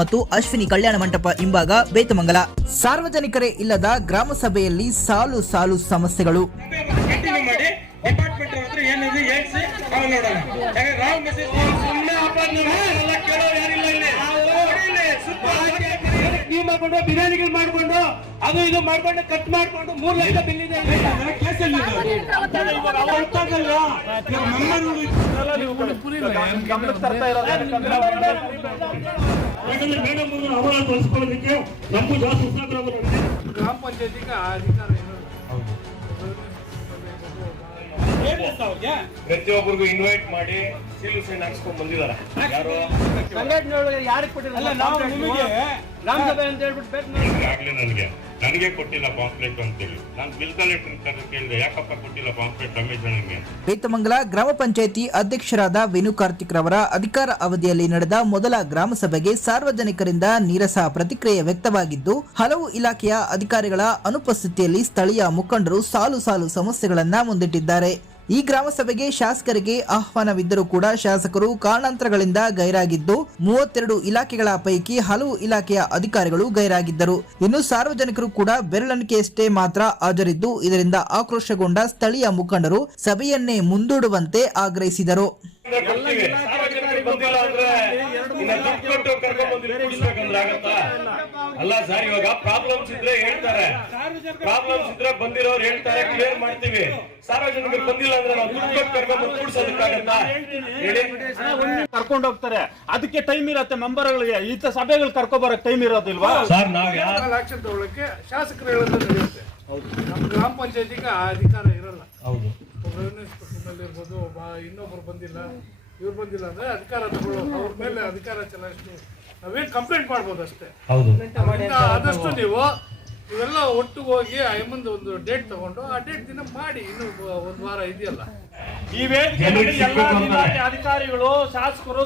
ಮತ್ತು ಅಶ್ವಿನಿ ಕಲ್ಯಾಣ ಮಂಟಪ ಹಿಂಭಾಗ ಬೇತಮಂಗಲ. ಸಾರ್ವಜನಿಕರೇ ಇಲ್ಲದ ಗ್ರಾಮ ಸಭೆಯಲ್ಲಿ ಸಾಲು ಸಾಲು ಸಮಸ್ಯೆಗಳು. ಮಾಡ್ಕೊಂಡು ಬಿರಿಯಾನಿಗಳು ಮಾಡ್ಕೊಂಡು ಅದು ಇದು ಮಾಡ್ಕೊಂಡು ಕಟ್ ಮಾಡ್ಕೊಂಡು ಮೂರ್ ಲಕ್ಷ ಬಿಲ್ ಇದೆ. ಕೇಸಲ್ಲಿ ತರ್ತಾ ಆಗಲ್ಲ ಯಾಕಂದ್ರೆ ಮೇಡಮ್ ಅವರ ತೋರಿಸ್ಕೊಳ್ಳೋದಕ್ಕೆ ನಮಗೂ ಜಾಸ್ತಿ ಉತ್ಸಾಹ ಗ್ರಾಮ ಪಂಚಾಯತಿಗೆ ಅಧಿಕಾರ ಪ್ರತಿಯೊಬ್ಬರಿಗೂ ಇನ್ವೈಟ್ ಮಾಡಿ ಸೀಲು ಸೈನ್ ಹಾಕ್ಸ್ಕೊಂಡ್ ಬಂದಿದ್ದಾರೆ. ಯಾರು? ಸಂಘಟನೆಗಳು ಯಾರಿಗೆ ಕೊಟ್ಟಿಲ್ಲ ನಾವು ನಿಮಗೆ ಅಂತ ಹೇಳ್ಬಿಟ್ಟು ಬೇಕು ಆಗ್ಲೇ ನನಗೆ. ನನಗೆ ಕೊಟ್ಟಿಲ್ಲ ಪಾಂಪ್ಲೆಟ್ ಅಂತೇಳಿ. ನಾನು ಬಿಲ್ ಕಲೆಕ್ಟರ್ ಕೇಳಿದೆ, ಯಾಕಪ್ಪ ಕೊಟ್ಟಿಲ್ಲ ಪಾಂಪ್ಲೆಟ್ ರಮೇಶ್ ಅಣ್ಣಂಗೆ ಬೇತಮಂಗಲ ಗ್ರಾಮ ಪಂಚಾಯಿತಿ ಅಧ್ಯಕ್ಷರಾದ ವೇಣು ಕಾರ್ತಿಕ್ ರವರ ಅಧಿಕಾರ ಅವಧಿಯಲ್ಲಿ ನಡೆದ ಮೊದಲ ಗ್ರಾಮ ಸಭೆಗೆ ಸಾರ್ವಜನಿಕರಿಂದ ನೀರಸ ಪ್ರತಿಕ್ರಿಯೆ ವ್ಯಕ್ತವಾಗಿದ್ದು, ಹಲವು ಇಲಾಖೆಯ ಅಧಿಕಾರಿಗಳ ಅನುಪಸ್ಥಿತಿಯಲ್ಲಿ ಸ್ಥಳೀಯ ಮುಖಂಡರು ಸಾಲು ಸಾಲು ಸಮಸ್ಯೆಗಳನ್ನ ಮುಂದಿಟ್ಟಿದ್ದಾರೆ. ಈ ಗ್ರಾಮ ಸಭೆಗೆ ಶಾಸಕರಿಗೆ ಆಹ್ವಾನವಿದ್ದರೂ ಕೂಡ ಶಾಸಕರು ಕಾರಣಾಂತರಗಳಿಂದ ಗೈರಾಗಿದ್ದು ಮೂವತ್ತೆರಡು ಇಲಾಖೆಗಳ ಪೈಕಿ ಹಲವು ಇಲಾಖೆಯ ಅಧಿಕಾರಿಗಳು ಗೈರಾಗಿದ್ದರು. ಇನ್ನು ಸಾರ್ವಜನಿಕರು ಕೂಡ ಬೆರಳಣಿಕೆಯಷ್ಟೇ ಮಾತ್ರ ಹಾಜರಿದ್ದು, ಇದರಿಂದ ಆಕ್ರೋಶಗೊಂಡ ಸ್ಥಳೀಯ ಮುಖಂಡರು ಸಭೆಯನ್ನೇ ಮುಂದೂಡುವಂತೆ ಆಗ್ರಹಿಸಿದರು. ಕೊಡ್ತೀವಿ. ಬಂದಿಲ್ಲ ಅಂದ್ರೆ ಇನ್ನ ದುಡ್ಡು ಕೊಟ್ಟು ಕರ್ಕೊಂಡ್ ಬಂದು ಕುಡಿಸ್ಬೇಕಂದ್ರೆ ಆಗತ್ತಾ? ಅಲ್ಲ ಸರ್ ಇವಾಗ ಪ್ರಾಬ್ಲಮ್ಸ್ ಇದ್ರೆ ಹೇಳ್ತಾರೆ. ಪ್ರಾಬ್ಲಮ್ಸ್ ಇದ್ರೆ ಬಂದಿರೋರು ಹೇಳ್ತಾರೆ ಕ್ಲಿಯರ್ ಮಾಡ್ತೀವಿ. ಸಾರ್ವಜನಿಕರು ಬಂದಿಲ್ಲ ಅಂದ್ರೆ ನಾವು ದುಡ್ಡು ಕೊಟ್ಟು ಕರ್ಕೊಂಡ್ ಬಂದು ಕೂಡ್ಸೋದಕ್ಕಾಗತ್ತಾ ಹೇಳಿ. ಕರ್ಕೊಂಡು ಹೋಗ್ತಾರೆ. ಅದಕ್ಕೆ ಟೈಮ್ ಇರತ್ತೆ ಮೆಂಬರ್ಗಳಿಗೆ ಇಂಥ ಸಭೆಗಳು ಕರ್ಕೊಂಡ್ ಬರಕ್ ಟೈಮ್ ಇರೋದಿಲ್ವಾ? ಸರ್ ನಾವು ಯಾರು ಆಕ್ಷನ್ ತಗೊಳಕ್ಕೆ ಶಾಸಕರು ಹೇಳೋದು ನಡೆಯುತ್ತೆ. ನಮ್ಮ ಗ್ರಾಮ ಪಂಚಾಯತಿಗೆ ಆ ಅಧಿಕಾರ ಇರಲ್ಲ. ಹೌದು. ಒಬ್ಬ ರೆವಿನ್ಯೂ ಇನ್ಸ್ಪೆಕ್ಟರ್ ಇರ್ಬೋದು ಒಬ್ಬ ಇನ್ನೊಬ್ರು ಬಂದಿಲ್ಲ. ಇವ್ರು ಬಂದಿಲ್ಲ ಅಂದ್ರೆ ಅಧಿಕಾರ ತಗೊಳ್ಳೋದು ಅವ್ರ ಮೇಲೆ ಅಧಿಕಾರ ಚಲಾಯಿಸ್ತು ನಾವೇನ್ ಕಂಪ್ಲೇಂಟ್ ಮಾಡ್ಬೋದು ಅಷ್ಟೇ. ಹೌದು. ಅದರಿಂದ ಆದಷ್ಟು ನೀವು ಇವೆಲ್ಲ ಒಟ್ಟಿಗೆ ಹೋಗಿ ಆ ಮುಂದೆ ಒಂದು ಡೇಟ್ ತಗೊಂಡು ಆ ಡೇಟ್ ದಿನ ಮಾಡಿ. ಇನ್ನು ಒಂದು ವಾರ ಇದೆಯಲ್ಲ. ಈ ವೇದಿಕೆ ಎಲ್ಲ. ಇಲಾಖೆ ಅಧಿಕಾರಿಗಳು ಶಾಸಕರು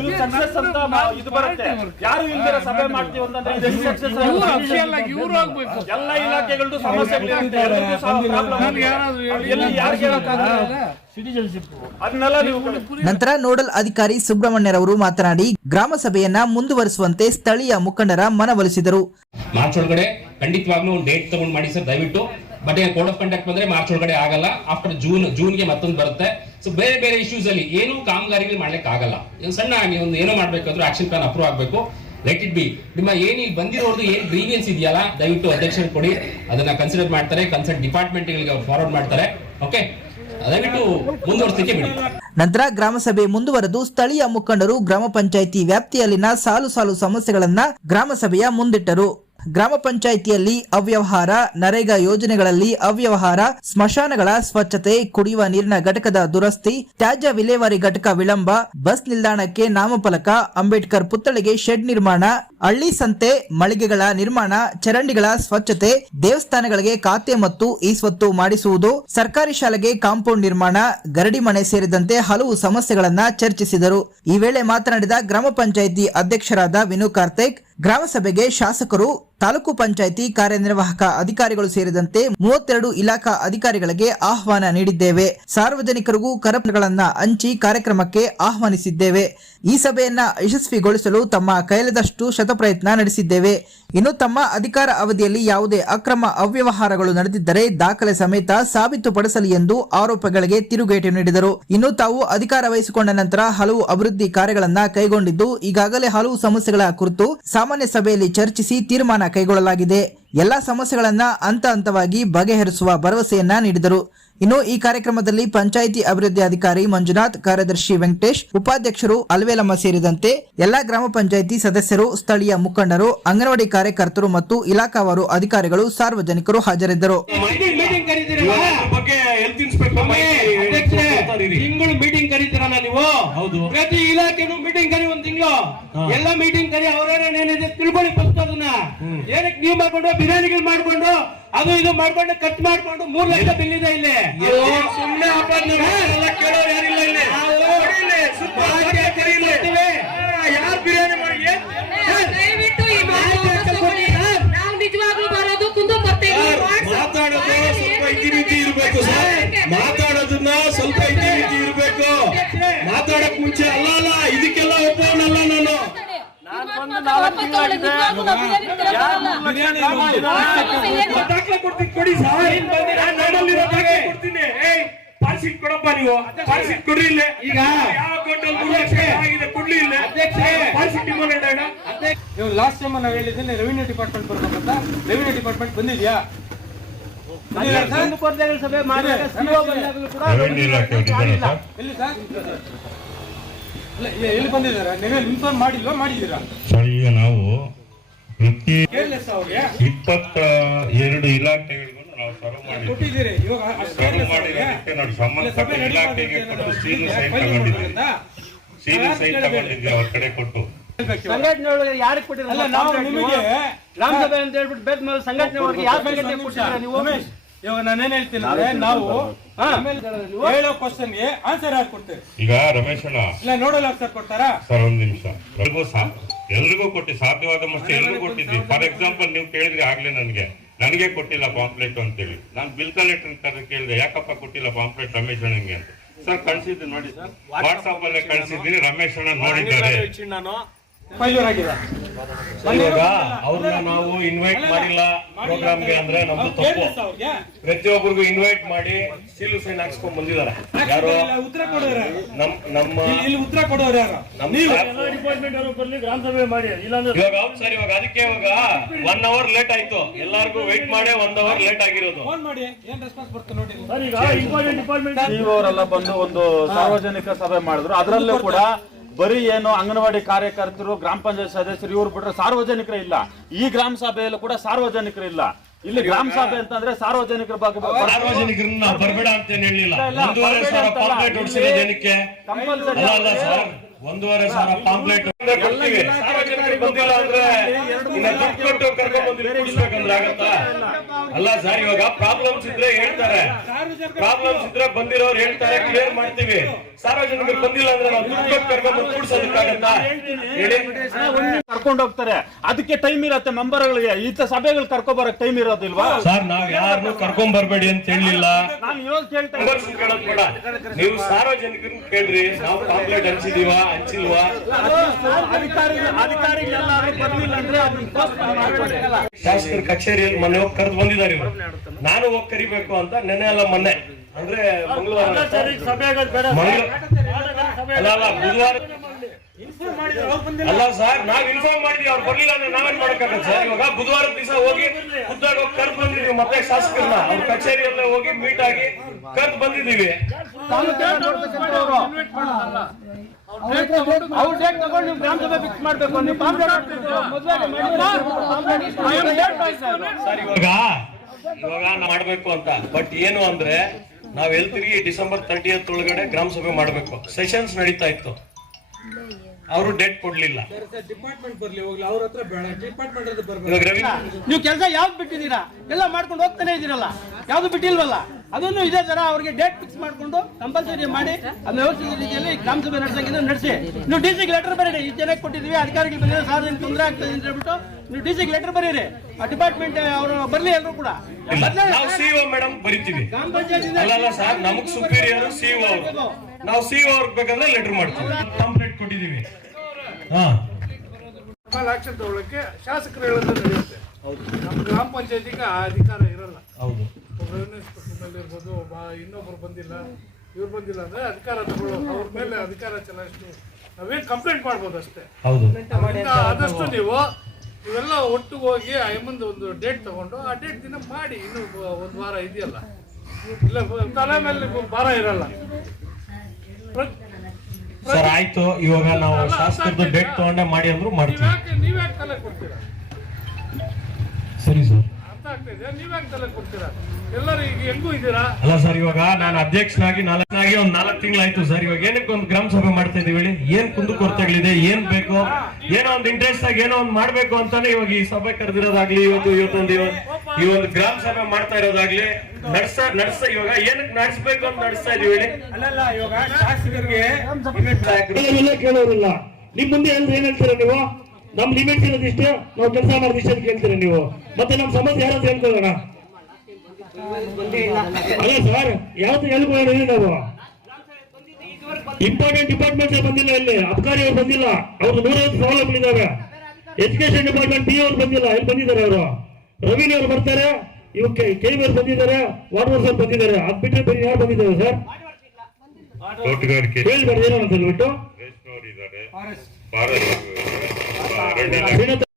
ಇದು ಸಕ್ಸಸ್ ಅಂತ ಮಾ- ಇದು ಬರುತ್ತೆ. ಯಾರು ಸಭೆ ಮಾಡ್ತೀವಿ. ಅಂತಂದ್ರೆ? ಎಲ್ಲ ಇಲಾಖೆಗಳದ್ದು ಸಮಸ್ಯೆ ಹೇಳಕ್ಕಾಗಲ್ಲ? ನಂತರ ನೋಡಲ್ ಅಧಿಕಾರಿ ಸುಬ್ರಹ್ಮಣ್ಯರವರು ಮಾತನಾಡಿ ಗ್ರಾಮ ಸಭೆಯನ್ನ ಮುಂದುವರಿಸುವಂತೆ ಸ್ಥಳೀಯ ಮುಖಂಡರ ಮನವೊಲಿಸಿದರು ಮಾರ್ಚ್ ಒಳಗಡೆ ಖಂಡಿತವಾಗ್ಲೂ ಒಂದು ಡೇಟ್ ತಗೊಂಡು ಮಾಡಿ ಸರ್ ದಯವಿಟ್ಟು. ಬಟ್ ಕೋಡ್ ಆಫ್ ಕಂಡಕ್ಟ್ ಬಂದ್ರೆ ಮಾರ್ಚ್ ಒಳಗಡೆ ಆಗಲ್ಲ. ಆಫ್ಟರ್ ಜೂನ್ ಜೂನ್ಗೆ ಮತ್ತೊಂದು ಬರುತ್ತೆ. ಸೊ ಬೇರೆ ಬೇರೆ ಇಶ್ಯೂಸ್ ಅಲ್ಲಿ ಏನು ಕಾಮಗಾರಿಗಳು ಮಾಡ್ಲಿಕ್ಕೆ ಆಗಲ್ಲ. ಒಂದು ಸಣ್ಣ ಆಗಿ ಒಂದು ಏನೋ ಮಾಡ್ಬೇಕಾದ್ರೂ ಆಕ್ಷನ್ ಪ್ಲಾನ್ ಅಪ್ರೂವ್ ಆಗಬೇಕು. ಲೆಟ್ ಇಟ್ ಬಿ ನಿಮ್ಮ ಏನ್ ಇಲ್ಲಿ ಬಂದಿರೋದು ಏನ್ ಗ್ರೀವಿಯನ್ಸ್ ಇದೆಯಲ್ಲ ದಯವಿಟ್ಟು ಅಧ್ಯಕ್ಷರು ಕೊಡಿ. ಅದನ್ನ ಕನ್ಸಿಡರ್ ಮಾಡ್ತಾರೆ. ಕನ್ಸರ್ಟ್ ಡಿಪಾರ್ಟ್ಮೆಂಟ್ಗಳಿಗೆ ಫಾರ್ವರ್ಡ್ ಮಾಡ್ತಾರೆ. ಓಕೆ ದಯವಿಟ್ಟು ಬಿಡಿ. ನಂತರ ಗ್ರಾಮಸಭೆ ಮುಂದುವರೆದು ಸ್ಥಳೀಯ ಮುಖಂಡರು, ಗ್ರಾಮ ಪಂಚಾಯಿತಿ ವ್ಯಾಪ್ತಿಯಲ್ಲಿನ ಸಾಲು ಸಾಲು ಸಮಸ್ಯೆಗಳನ್ನ ಗ್ರಾಮಸಭೆಯ ಮುಂದಿಟ್ಟರು. ಗ್ರಾಮ ಪಂಚಾಯಿತಿಯಲ್ಲಿ ಅವ್ಯವಹಾರ, ನರೇಗಾ ಯೋಜನೆಗಳಲ್ಲಿ ಅವ್ಯವಹಾರ, ಸ್ಮಶಾನಗಳ ಸ್ವಚ್ಛತೆ, ಕುಡಿಯುವ ನೀರಿನ ಘಟಕದ ದುರಸ್ತಿ, ತ್ಯಾಜ್ಯ ವಿಲೇವಾರಿ ಘಟಕ ವಿಳಂಬ, ಬಸ್ ನಿಲ್ದಾಣಕ್ಕೆ ನಾಮಫಲಕ, ಅಂಬೇಡ್ಕರ್ ಪುತ್ಥಳಿಗೆ ಶೆಡ್ ನಿರ್ಮಾಣ, ಹಳ್ಳಿ ಸಂತೆ, ಮಳಿಗೆಗಳ ನಿರ್ಮಾಣ, ಚರಂಡಿಗಳ ಸ್ವಚ್ಛತೆ, ದೇವಸ್ಥಾನಗಳಿಗೆ ಖಾತೆ ಮತ್ತು ಈ ಸ್ವತ್ತು ಮಾಡಿಸುವುದು, ಸರ್ಕಾರಿ ಶಾಲೆಗೆ ಕಾಂಪೌಂಡ್ ನಿರ್ಮಾಣ, ಗರಡಿ ಮನೆ ಸೇರಿದಂತೆ ಹಲವು ಸಮಸ್ಯೆಗಳನ್ನು ಚರ್ಚಿಸಿದರು. ಈ ವೇಳೆ ಮಾತನಾಡಿದ ಗ್ರಾಮ ಪಂಚಾಯಿತಿ ಅಧ್ಯಕ್ಷರಾದ ವಿನು ಕಾರ್ತಿಕ್ ಗ್ರಾಮ ಸಭೆಗೆ ಶಾಸಕರು, ತಾಲೂಕು ಪಂಚಾಯಿತಿ ಕಾರ್ಯನಿರ್ವಾಹಕ ಅಧಿಕಾರಿಗಳು ಸೇರಿದಂತೆ ಮೂವತ್ತೆರಡು ಇಲಾಖಾ ಅಧಿಕಾರಿಗಳಿಗೆ ಆಹ್ವಾನ ನೀಡಿದ್ದೇವೆ. ಸಾರ್ವಜನಿಕರಿಗೂ ಕರಪತ್ರಗಳನ್ನು ಹಂಚಿ ಕಾರ್ಯಕ್ರಮಕ್ಕೆ ಆಹ್ವಾನಿಸಿದ್ದೇವೆ. ಈ ಸಭೆಯನ್ನ ಯಶಸ್ವಿಗೊಳಿಸಲು ತಮ್ಮ ಕೈಲದಷ್ಟು ಶತಪ್ರಯತ್ನ ನಡೆಸಿದ್ದೇವೆ. ಇನ್ನು ತಮ್ಮ ಅಧಿಕಾರ ಅವಧಿಯಲ್ಲಿ ಯಾವುದೇ ಅಕ್ರಮ ಅವ್ಯವಹಾರಗಳು ನಡೆದಿದ್ದರೆ ದಾಖಲೆ ಸಮೇತ ಸಾಬೀತುಪಡಿಸಲಿ ಎಂದು ಆರೋಪಗಳಿಗೆ ತಿರುಗೇಟು ನೀಡಿದರು. ಇನ್ನು ತಾವು ಅಧಿಕಾರ ವಹಿಸಿಕೊಂಡ ನಂತರ ಹಲವು ಅಭಿವೃದ್ಧಿ ಕಾರ್ಯಗಳನ್ನು ಕೈಗೊಂಡಿದ್ದು ಈಗಾಗಲೇ ಹಲವು ಸಮಸ್ಯೆಗಳ ಕುರಿತು ಸಾಮಾನ್ಯ ಸಭೆಯಲ್ಲಿ ಚರ್ಚಿಸಿ ತೀರ್ಮಾನ ಕೈಗೊಳ್ಳಲಾಗಿದೆ. ಎಲ್ಲಾ ಸಮಸ್ಯೆಗಳನ್ನ ಹಂತ ಹಂತವಾಗಿ ಬಗೆಹರಿಸುವ ಭರವಸೆಯನ್ನ ನೀಡಿದರು. ಇನ್ನು ಈ ಕಾರ್ಯಕ್ರಮದಲ್ಲಿ ಪಂಚಾಯಿತಿ ಅಭಿವೃದ್ಧಿ ಅಧಿಕಾರಿ ಮಂಜುನಾಥ್ ಕಾರ್ಯದರ್ಶಿ ವೆಂಕಟೇಶ್ ಉಪಾಧ್ಯಕ್ಷರು ಅಲ್ವೇಲಮ್ಮ ಸೇರಿದಂತೆ ಎಲ್ಲಾ ಗ್ರಾಮ ಪಂಚಾಯಿತಿ ಸದಸ್ಯರು ಸ್ಥಳೀಯ ಮುಖಂಡರು ಅಂಗನವಾಡಿ ಕಾರ್ಯಕರ್ತರು ಮತ್ತು ಇಲಾಖಾವಾರು ಅಧಿಕಾರಿಗಳು ಸಾರ್ವಜನಿಕರು ಹಾಜರಿದ್ದರು. ನೀವು ಹೌದು. ಪ್ರತಿ ಇಲಾಖೆನೂ ಮೀಟಿಂಗ್ ಕರಿ ಒಂದ್ ತಿಂಗಳು. ಎಲ್ಲ ಮೀಟಿಂಗ್ ಕರಿ ಅವ್ರೇನೇನಿದೆ ತಿಳ್ಕೊಳ್ಳಿ ಫಸ್ಟ್ ಅದನ್ನ. ಏನಕ್ಕೆ ನೀವು ಮಾಡ್ಕೊಂಡು ಬಿರಿಯಾನಿಗಳು ಮಾಡ್ಕೊಂಡು ಅದು ಇದು ಮಾಡ್ಕೊಂಡು ಖರ್ಚು ಮಾಡ್ಕೊಂಡು ಮೂರ್ ಲಕ್ಷ ಬಿಲ್ಲಿದೆ ಇದೆ ಇಲ್ಲಿ ಸುಮ್ಮನೆ ಕೇಳೋರು ಯಾರಿಲ್ಲ ಇಲ್ಲಿ. ದಾಖಲೆ ಕೊಡ್ತೀನಿ ಕೊಡಿ ಕೊಡ್ತೀನಿ. ಪಾರ್ಸಿಟ್ ಕೊಡಪ್ಪ ನೀವು. ಪಾರ್ಸಿಟ್ ಕೊಡ್ರಿ ಇಲ್ಲ. ಈಗ ಯಾವ ಕೋರ್ಟಲ್ಲಿ ಮೂರು ಲಕ್ಷ ಆಗಿದೆ ಕೊಡ್ಲಿ ಇಲ್ಲ. ಪಾರ್ಸಿಟ್ ಡಿಮಾಂಡ್ ನೀವು ಲಾಸ್ಟ್ ಟೈಮ್ ನಾವು ಹೇಳಿದ್ದೀನಿ ರೆವಿನ್ಯೂ ಡಿಪಾರ್ಟ್ಮೆಂಟ್ ಬರ್ಬೇಕಂತ. ರೆವಿನ್ಯೂ ಡಿಪಾರ್ಟ್ಮೆಂಟ್ ಬಂದಿದ್ಯಾ? ಸಭೆ ಮಾಡಿ ಎಲ್ಲಿ ಸರ್? ಎಲ್ಲಿ ಬಂದಿದ್ದಾರೆ? ನೀವೇ ಇನ್ಫಾರ್ಮ್ ಮಾಡಿಲ್ವಾ? ಮಾಡಿದ್ದೀರಾ? ಸರ್ ಈಗ ನಾವು ಪ್ರತಿ ಕೇರ್ಲೆಸ್ ಅವ್ರಿಗೆ? ಇಪ್ಪತ್ತ ಎರಡು ಇಲಾಖೆಗಳಿಗೂ ನಾವು ಸರ್ವ್ ಮಾಡಿದ್ವಿ ಕೊಟ್ಟಿದ್ದೀರಿ. ಇವಾಗ ಅಷ್ಟು ಸರ್ವ್ careless ಅವ್ರಿಗೆ? ಮಾಡಿರೋದಕ್ಕೆ ನಾವು ಇಲ್ಲ, ಸಭೆ ಸಂಬಂಧಪಟ್ಟ ನಡೀತಾ ಇಲಾಖೆಗೆ ಇದೆ ಕೊಟ್ಟು ಅಂತ ಸೀಲು ಸೈನ್ ಫೈಲ್ ತಗೊಂಡಿದ್ವಿ ಮಾಡ್ಬೇಕಂತ? ಸೀಲು ಸೈನ್ ತಗೊಂಡಿದ್ವಿ ಅವ್ರ ಕಡೆ ಕೊಟ್ಟು. ಹೇಳ್ಬೇಕು ಇವಾಗ. ಸಂಘಟನೆ ಒಳಗೆ ಯಾರಿಗೆ ಕೊಟ್ಟಿರೋ ಅಲ್ಲ ನಾವು ನಿಮಗೆ ಗ್ರಾಮ ಸಭೆ ಅಂತ ಹೇಳ್ಬಿಟ್ಟು ಮೇಲೆ ಸಂಘಟನೆ ಯಾರು ಯಾವ ಸಂಘಟನೆ ಕೊಟ್ಟಿದ್ದೀರಾ ನೀವು? ರಮೇಶ್, ಇವಾಗ ನಾನೇನ್ ಹೇಳ್ತೀನಿ ಅಂದ್ರೆ ನಾವು ಹೇಳೋ ಕ್ವಶನ್ಗೆ ಆನ್ಸರ್ ಯಾರು ಕೊಡ್ತೇವೆ ಈಗ ರಮೇಶ್ ಅಣ್ಣ. ಇಲ್ಲ ನೋಡಲ್ ಕೊಡ್ತಾರಾ? ಸರ್ ಒಂದ್ ನಿಮಿಷ. ಎಲ್ರಿಗೂ ಕೊಟ್ಟು ಎಲ್ರಿಗೂ ಕೊಟ್ಟಿ ಸಾಧ್ಯವಾದ ಮಸ್ತ್ ಎಲ್ರಿಗೂ ಕೊಟ್ಟಿದ್ವಿ ಫಾರ್ ಎಕ್ಸಾಂಪಲ್ ನೀವು ಕೇಳಿದ್ರೆ ಆಗ್ಲೇ ನನಗೆ. ನನಗೆ ಕೊಟ್ಟಿಲ್ಲ ಪಾಂಪ್ಲೆಟ್ ಅಂತೇಳಿ. ನಾನು ಬಿಲ್ ಕಲೆಕ್ಟರ್ ಕರೆದು ಕೇಳಿದೆ ಯಾಕಪ್ಪ ಕೊಟ್ಟಿಲ್ಲ ಪಾಂಪ್ಲೆಟ್ ರಮೇಶ್ ಅಣ್ಣಂಗೆ ಅಂತ. ಸರ್ ಕಳ್ಸಿದ್ದು ನೋಡಿ ಸರ್ ವಾಟ್ಸಾಪ್ ಅಲ್ಲೇ ಕಳ್ಸಿದ್ದೀನಿ ರಮೇಶ್ ಅಣ್ಣ ನೋಡಿದ್ದಾರೆ. ಫೈಲ್ಯೂರ್ ಆಗಿದೆ ಇವಾಗ ಅವ್ರನ್ನ ನಾವು ಇನ್ವೈಟ್ ಮಾಡಿಲ್ಲ ಪ್ರೋಗ್ರಾಮ್ಗೆ ಅಂದ್ರೆ ನಮ್ದು ತಪ್ಪು. ಪ್ರತಿಯೊಬ್ಬರಿಗೂ ಇನ್ವೈಟ್ ಮಾಡಿ ಸೀಲು ಸೈನ್ ಹಾಕ್ಸ್ಕೊಂಡ್ ಬಂದಿದ್ದಾರೆ. ಯಾರು ಇಲ್ಲ, ಉತ್ತರ ಕೊಡೋರು? ನಮ್ ನಮ್ಮ ಇಲ್ಲಿ- ಉತ್ತರ ಕೊಡೋರು ಯಾರು? ನಮ್ಮ ಡಿಪಾರ್ಟ್ಮೆಂಟ್ ಅವರು ಬರ್ಲಿ ಗ್ರಾಮ ಸಭೆ ಮಾಡಿ ಇಲ್ಲಾಂದ್ರೆ ಇವಾಗ ಹೌದು ಸರ್ ಇವಾಗ ಅದಕ್ಕೆ ಇವಾಗ ಒನ್ ಅವರ್ ಲೇಟ್ ಆಯ್ತು. ಎಲ್ಲಾರ್ಗು ವೇಟ್ ಮಾಡಿ ಒಂದ್ ಅವರ್ ಲೇಟ್ ಆಗಿರೋದು. ಫೋನ್ ಮಾಡಿ ಏನ್ ರೆಸ್ಪಾನ್ಸ್ ಬರುತ್ತೆ ನೋಡಿ ಈಗ ಇಂಪಾರ್ಟೆಂಟ್ ಡಿಪಾರ್ಟ್ಮೆಂಟ್ ಅವರೆಲ್ಲ ಬಂದು ಒಂದು ಸಾರ್ವಜನಿಕ ಸಭೆ ಮಾಡಿದ್ರು. ಅದರಲ್ಲೂ ಕೂಡ ಬರೀ ಏನು ಅಂಗನವಾಡಿ ಕಾರ್ಯಕರ್ತರು ಗ್ರಾಮ ಪಂಚಾಯತ್ ಸದಸ್ಯರು ಇವ್ರು ಬಿಟ್ರೆ ಸಾರ್ವಜನಿಕರು ಇಲ್ಲ ಈ ಗ್ರಾಮ ಸಭೆಯಲ್ಲೂ ಕೂಡ ಸಾರ್ವಜನಿಕರು ಇಲ್ಲ ಇಲ್ಲಿ ಗ್ರಾಮ ಸಭೆ ಅಂತಂದ್ರೆ ಸಾರ್ವಜನಿಕರ ಬಗ್ಗೆ ಸಾರ್ವಜನಿಕರನ್ನ ಅಂತ ಅಂದ್ರೆ ಹೇಳಿಲ್ಲ ಒಂದೂವರೆ ಸಾವಿರ. ಪಾಂಪ್ಲೆಟ್ ಒಂದೂವರೆ ಸಾವಿರ ಪಾಂಪ್ಲೆಟ್ ಕೊಡ್ತೀವಿ ಬಂದಿಲ್ಲ ಅಂದ್ರೆ ಇನ್ನ ದುಡ್ಡು ಕೊಟ್ಟು ಕರ್ಕೊಂಡ್ ಬಂದು ಕುಡಿಸ್ಬೇಕಂದ್ರೆ ಆಗತ್ತಾ ಅಲ್ಲ ಸರ್ ಇವಾಗ ಪ್ರಾಬ್ಲಮ್ಸ್ ಇದ್ರೆ ಹೇಳ್ತಾರೆ. ಪ್ರಾಬ್ಲಮ್ಸ್ ಇದ್ರೆ ಬಂದಿರೋರು ಹೇಳ್ತಾರೆ ಕ್ಲಿಯರ್ ಮಾಡ್ತೀವಿ. ಸಾರ್ವಜನಿಕರು ಬಂದಿಲ್ಲ ಅಂದ್ರೆ ನಾವು ದುಡ್ಡು ಕೊಟ್ಟು ಕರ್ಕೊಂಡ್ ಕೂಡ್ಸೋದಕ್ಕಾಗತ್ತಾ? ಹೇಳಿ. ಕರ್ಕೊಂಡು ಹೋಗ್ತಾರೆ. ಅದಕ್ಕೆ ಟೈಮ್ ಇರತ್ತೆ ಮೆಂಬರ್ಗಳಿಗೆ ಈ ಸಭೆಗಳು ಕರ್ಕೊ ಬರಕ್ ಟೈಮ್ ಇರೋದಿಲ್ವಾ? ಸರ್ ನಾವ್ ಯಾರನ್ನು ಕರ್ಕೊಂಡ್ ಬರ್ಬೇಡಿ ಅಂತ ಹೇಳಿಲ್ಲ. ನಾನು ಇವಾಗ ಕೇಳ್ತಾ ಇದ್ದೀನಿ. ಮೆಂಬರ್ಸ್ ಕೇಳೋದ್ ಬೇಡ. ನೀವು ಸಾರ್ವಜನಿಕರು ಕೇಳ್ರಿ. ನಾವು ಪಾಂಪ್ಲೆಟ್ ಹಂಚಿದೀವಾ ಹಂಚಿಲ್ವಾ? ಶಾಸಕರ ಕಚೇರಿಯಲ್ಲಿ ಮೊನ್ನೆ ಹೋಗಿ ಕರೆದು ಬಂದಿದ್ದಾರೆ ಇವರು. ನಾನು ಹೋಗಿ ಕರಿಬೇಕು ಅಂತ ನೆನೆ ಅಲ್ಲ ಮೊನ್ನೆ. ಅಂದ್ರೆ ಮಂಗಳವಾರ. ಅಲ್ಲ ಅಲ್ಲ ಬುಧವಾರ ಅಲ್ಲ ಸರ್ ನಾವ್ ಇನ್ಫಾರ್ಮ್ ಮಾಡಿದ್ವಿ ಅವ್ರು ಬರ್ಲಿಲ್ಲ ಅಂದ್ರೆ ನಾವೇನ್ ಮಾಡಕ್ಕಾಗತ್ತೆ ಸರ್? ಇವಾಗ ಬುಧವಾರ ದಿವಸ ಹೋಗಿ ಖುದ್ದಾಗಿ ಹೋಗಿ ಕರೆದು ಬಂದಿದೀವಿ ಮತ್ತೆ ಶಾಸಕರನ್ನ. ಅವ್ರ ಕಚೇರಿಯಲ್ಲೇ ಹೋಗಿ ಮೀಟ್ ಆಗಿ ಕರ್ದು ಬಂದಿದೀವಿ ಅವ್ರು. ಡೇಟ್ ತಗೊಂಡು ನೀವು ಗ್ರಾಮ ಸಭೆ ಫಿಕ್ಸ್ ಮಾಡ್ಬೇಕು ನೀವು ಇವಾಗ ಇವಾಗ ನಾವ್ ಮಾಡ್ಬೇಕು ಅಂತ. ಬಟ್ ಏನು ಅಂದ್ರೆ ನಾವ್ ಹೇಳ್ತೀವಿ ಡಿಸೆಂಬರ್ ತರ್ಟಿಯತ್ ಒಳಗಡೆ ಗ್ರಾಮ ಸಭೆ ಮಾಡ್ಬೇಕು. ಸೆಷನ್ಸ್ ನಡೀತಾ ಇತ್ತು. ಅವರು ಡೇಟ್ ಕೊಡ್ಲಿಲ್ಲ. ಡಿಪಾರ್ಟ್ಮೆಂಟ್ ಬರ್ಲಿ ಹೋಗ್ಲಿ. ಅವ್ರ ಹತ್ರ ಬೇಡ. ಡಿಪಾರ್ಟ್ಮೆಂಟ್ ಹತ್ರ ಇವಾಗ ರವಿ ನೀವು ಕೆಲಸ ಯಾವ್ದು ಬಿಟ್ಟಿದ್ದೀರಾ? ಎಲ್ಲ ಮಾಡ್ಕೊಂಡು ಹೋಗ್ತಾನೆ ಇದೀರಲ್ಲ ಯಾವ್ದು ಬಿಟ್ಟಿಲ್ವಲ್ಲ? ಅದನ್ನು ಇದೇ ತರ ಅವರಿಗೆ ಡೇಟ್ ಫಿಕ್ಸ್ ಮಾಡ್ಕೊಂಡು ಕಂಪಲ್ಸರಿ ಮಾಡಿ ಅದನ್ನ ವ್ಯವಸ್ಥಿತ ರೀತಿಯಲ್ಲಿ ಗ್ರಾಮ ಸಭೆ ನಡೆಸಂಗಿದ್ರೆ ನಡೆಸಿ. ನೀವು ಡಿ ಸಿಗೆ ಲೆಟರ್ ಬರೀರಿ. ಈ ಜನಕ್ಕೆ ಕೊಟ್ಟಿದ್ವಿ ಅಧಿಕಾರಿಗಳು ಬಂದಿರೋ ಸಾರ್ವಜನಿಕ ತೊಂದರೆ ಆಗ್ತದೆ ಅಂತ ಹೇಳ್ಬಿಟ್ಟು ನೀವು ಡಿ ಸಿಗೆ ಲೆಟರ್ ಬರೀರಿ. ಆ ಡಿಪಾರ್ಟ್ಮೆಂಟ್ ಅವರು ಬರ್ಲಿ ಎಲ್ಲರೂ ಕೂಡ. ನಾವು ಸಿಇಒ ಮೇಡಮ್ ಬರಿತೀವಿ. ಗ್ರಾಮ ಪಂಚಾಯತ್ ಅಲ್ಲ ಅಲ್ಲ ಸರ್ ನಮಗ್ ಸುಪೀರಿಯರ್ ಅವರು. ನಾವು ಅವ್ರಿಗೆ ಬೇಕಂದ್ರೆ ಲೆಟರ್ ಮಾಡ್ತೀವಿ. ಕಂಪ್ಲೇಂಟ್ ಕೊಟ್ಟಿದೀವಿ ಹಾ. ಆಕ್ಷನ್ ತಗೊಳ್ಳಕ್ಕೆ ಶಾಸಕರು ಹೇಳೋದು ನಮ್ಮ ಗ್ರಾಮ ಪಂಚಾಯತಿಗೆ ಆ ಅಧಿಕಾರ ಇರಲ್ಲ. ಹೌದು. ಒಬ್ಬ ರೆವಿನ್ಯೂ ಇನ್ಸ್ಪೆಕ್ಟರ್ ಇರ್ಬೋದು ಒಬ್ಬ ಇನ್ನೊಬ್ರು ಬಂದಿಲ್ಲ ಇವ್ರು ಬಂದಿಲ್ಲ ಅಂದ್ರೆ ಅಧಿಕಾರ ತಗೊಳ್ಳೋ ಅವ್ರ ಮೇಲೆ ಅಧಿಕಾರ ಚಲಾಯಿಸ್ತು ನಾವೇನ್ ಕಂಪ್ಲೇಂಟ್ ಮಾಡ್ಬೋದು ಅಷ್ಟೇ. ಹೌದು. ಅದರಿಂದ ಆದಷ್ಟು ನೀವು ಇವೆಲ್ಲ ಒಟ್ಟು ಹೋಗಿ ಎಮ್ಮಂದು ಒಂದು ಡೇಟ್ ತಗೊಂಡು ಆ ಡೇಟ್ ದಿನ ಮಾಡಿ ಇನ್ನು ಒಂದು ವಾರ ಇದೆಯಲ್ಲ. ಇಲ್ಲ ತಲೆ ಮೇಲೆ ಭಾರ ಇರಲ್ಲ. ಸರ್ ಆಯ್ತು. ಇವಾಗ ನಾವು ಶಾಸಕರದ್ದು ಡೇಟ್ ತಗೊಂಡೆ ಮಾಡಿ ಅಂದ್ರು ಮಾಡ್ತೀವಿ. ನೀವ್ಯಾಕೆ ನೀವ್ಯಾಕೆ ತಲೆ ಕೊಡ್ತೀರಾ? ಹೆಂಗೂ ಸರ್ ಅಲ್ಲ ಸರ್ ಇವಾಗ ನಾನು ಅಧ್ಯಕ್ಷನಾಗಿ ನಾಲ್ಕನಾಗಿ ಒಂದ್ ನಾಲ್ಕು ತಿಂಗಳಾಯ್ತು ಸರ್. ಇವಾಗ ಏನಕ್ಕೆ ಒಂದು ಗ್ರಾಮ ಸಭೆ ಮಾಡ್ತಾ ಇದೀವಿ ಹೇಳಿ? ಏನ್ ಕುಂದು ಕೊರತೆಗಳಿದೆ? ಏನ್ ಬೇಕು? ಏನೋ ಒಂದು ಇಂಟ್ರೆಸ್ಟ್ ಆಗಿ ಏನೋ ಒಂದ್ ಮಾಡ್ಬೇಕು ಅಂತಾನೆ ಇವಾಗ ಈ ಸಭೆ ಕರೆದಿರೋದಾಗ್ಲಿ ಇವತ್ತು ಇವತ್ತೊಂದು ಇವ- ಈ ಒಂದು ಗ್ರಾಮ ಸಭೆ ಮಾಡ್ತಾ ಇರೋದಾಗ್ಲಿ ನಡ್ಸ ನಡ್ಸ ಇವಾಗ ಏನಕ್ಕೆ ನಡ್ಸ್ಬೇಕು ಅಂತ ನಡೆಸ್ತಾ ಇದೀವಿ ಹೇಳಿ? ಅಲ್ಲಲ್ಲ ಇವಾಗ ಶಾಸಕರಿಗೆ ಕೇಳೋರಿಲ್ಲ. ನಿಮ್ ಮುಂದೆ ಎಲ್ರು ಏನ್ ಹೇಳ್ತೀರಾ ನೀವು? ನಮ್ ಲಿಮಿಟ್ ಇರೋದಿಷ್ಟೇ ನಾವು ಕೆಲಸ ಮಾಡೋದಿಷ್ಟೇ ಅಂತ ಕೇಳ್ತೀರಾ ನೀವು. ಮತ್ತೆ ನಮ್ ಸಮಸ್ಯೆ ಯಾರು ಹೇಳ್ಕೊಳ್ಳೋಣ? ಅಲ್ಲ ಸರ್ ಯಾವತ್ತು ಹೇಳ್ಕೊಳ್ಳೋಣ ಹೇಳಿ ನಾವು? ಇಂಪಾರ್ಟೆಂಟ್ ಡಿಪಾರ್ಟ್ಮೆಂಟ್ ಬಂದಿಲ್ಲ ಇಲ್ಲಿ. ಅಬ್ಕಾರಿ ಅವ್ರು ಬಂದಿಲ್ಲ. ಅವ್ರು ನೂರೈವತ್ತು ಇದಾವೆ. ಎಜುಕೇಶನ್ ಡಿಪಾರ್ಟ್ಮೆಂಟ್ ಪಿ ಅವ್ರು ಬಂದಿಲ್ಲ. ಇಲ್ಲಿ ಬಂದಿದ್ದಾರೆ ಅವರು? ರವಿನಿ ಅವ್ರು ಬರ್ತಾರೆ. ಇವಕ್ಕೆ ಕೆ ಅವ್ರು ಬಂದಿದ್ದಾರೆ. ವಾರ್ಡ್ ಅವ್ರು ಬಂದಿದ್ದಾರೆ. ಅದ್ ಬಿಟ್ಟರೆ ಬೇರೆ ಯಾರು ಬಂದಿದ್ದಾರೆ ಸರ್? ತೋಟಗಾರಿಕೆ ಹೇಳ್ಬಾರ್ದು ಏನೋ ಅಂತ ಹೇಳ್ಬಿಟ್ಟು el de.